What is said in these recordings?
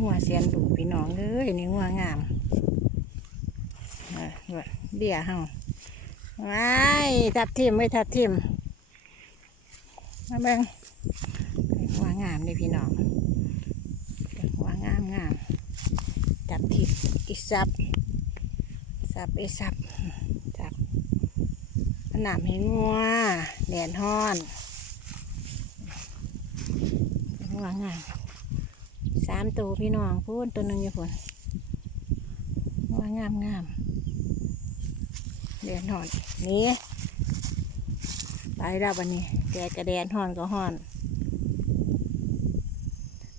หัวเสียนดูพี่น้องเอ้ยนี่หัวงามเออว่าเบี้ยเฮาว้ายทับทิมไม่ทับทิมมาเบิ่งหัวงามนี่พี่น้องหัวงามงามจับทิมอีสับสับอีสับจับหนามให้งัวแดดฮ้อนหัวงาม สามตัวพี่น้องพูนตัวหนึ่งอยู่ฝนว่างามงามเดือนหอนนี่ไปแล้ววันนี้แดดกระแดนหอนก็หอน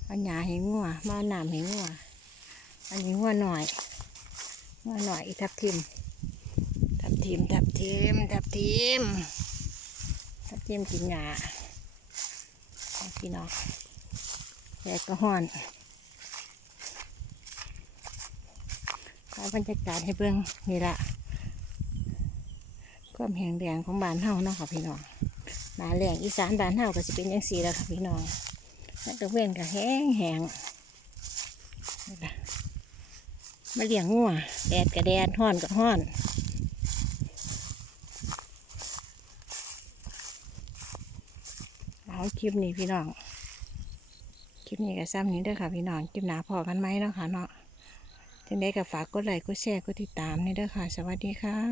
เอาหยาให้งัวมาเอาน้ำให้งัวอันนี้งัวหน่อยงัวหน่อยอีทับทิมทับทิมทับทิมทับทิมทับทิมกินหญ้าเอาพี่น้อง แดดก็หอนเอบรรยากาศให้เบิ่งนี่ละความแห้งแรงของบ้านเฮาเนาะค่ะพี่น้องหนาแรงอีสานบ้านเฮาก็สิเป็นอยังสีแล้วค่ะพี่น้องแล้วตะเวนก็แห้งแห้งมาเลี้ยงงัวแดดกับแดดห้อนกับห้อนเอาคลิปนี้พี่น้อง คลิปนี้ก็ซ้ำนี้เด้อค่ะพี่น้องคลิปหนาพอกันไหมเนาะค่ะเนาะทีนี้ก็ฝากกดไลค์กดแชร์กดติดตามนี่เด้อค่ะ สวัสดีค่ะ